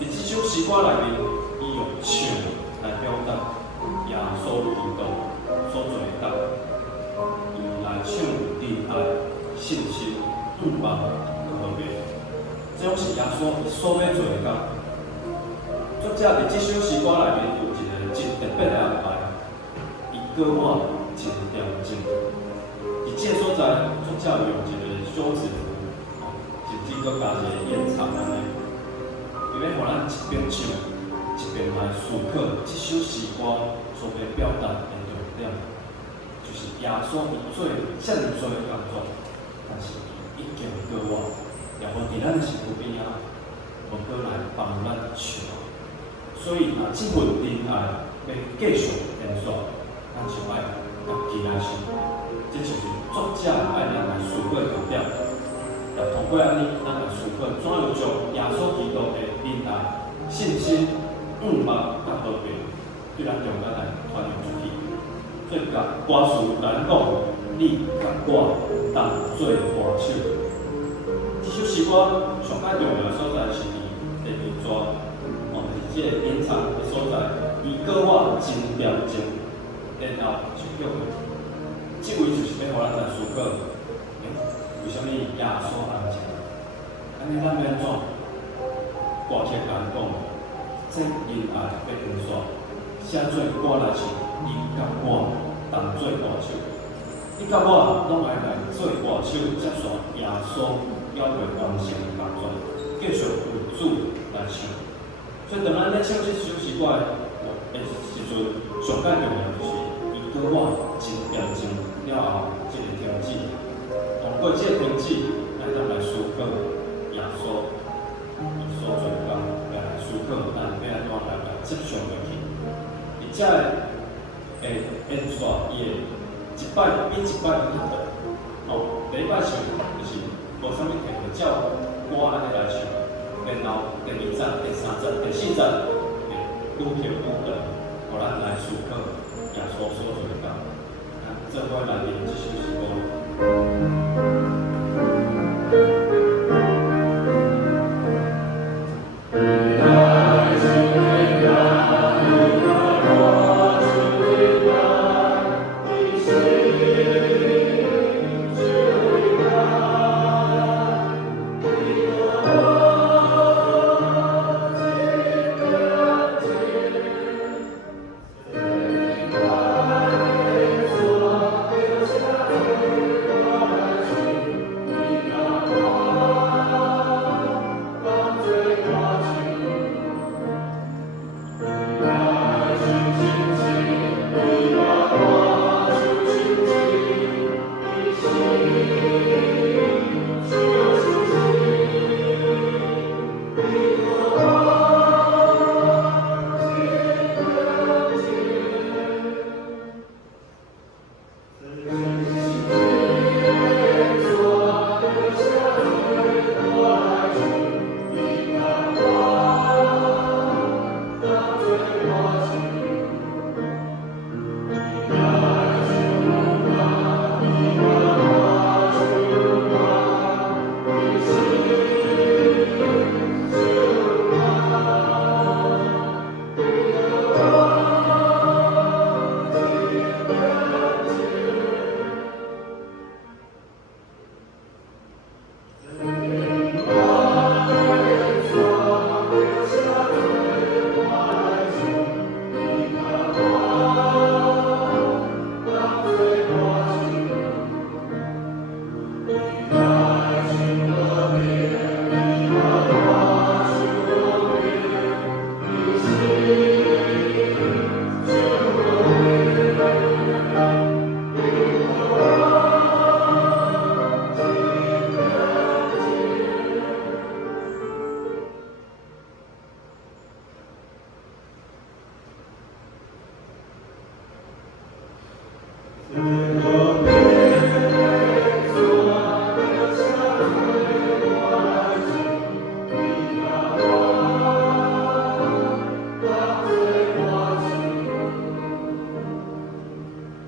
伫这首诗歌内面，伊用唱来表达耶稣基督所做的工，伊来唱仁爱、信心、望、和平。这种是耶稣所要做的工。作者伫这首诗歌内面有一个真特别的安排，伊搁我真调整。伫这个所在，作者用一个休止符，甚至搁加一个延长安尼。因为互咱一边唱，一边来思考这首诗歌所要表达的重点，就是耶稣伊做遮尔做的工作，但是伊已经过我，也无伫咱的身躯边啊，无过来帮咱唱。所以啊，这份仁爱要继续延续，咱就爱家己来想，这就是作者爱咱来思考的重点。也通过安尼，咱来思考怎样将耶稣基督的仁爱、信心、望甲和平，对咱中间来传扬出去。所以，甲歌词来讲，你甲我同做歌手。这首诗歌上解重要的所在是伫第二段，就是这个隐藏的所在，伊搁我真调整，然后就叫做，这位就是要互咱来思考。为什么耶稣安这？安尼咱要怎？歌曲甲咱讲，这仁爱要延续，写做歌来唱，你甲我同做歌手，你甲我拢爱来做歌手，接续耶稣要求完成的工作，继续为主来唱。所以当咱咧唱这首诗歌的时阵，上解重要就是伊搁我真调整了后，这个停止。通过这个停止，咱来思考耶稣伊所做的工，来思考咱要安怎来接上落去。而且会演出伊的一摆比一摆较好。第一摆唱就是无啥物题目，照歌安尼来唱，然后第二站、第三站、第四站会愈跳愈长，互咱来思考耶稣所做的工。这块来临这首诗歌。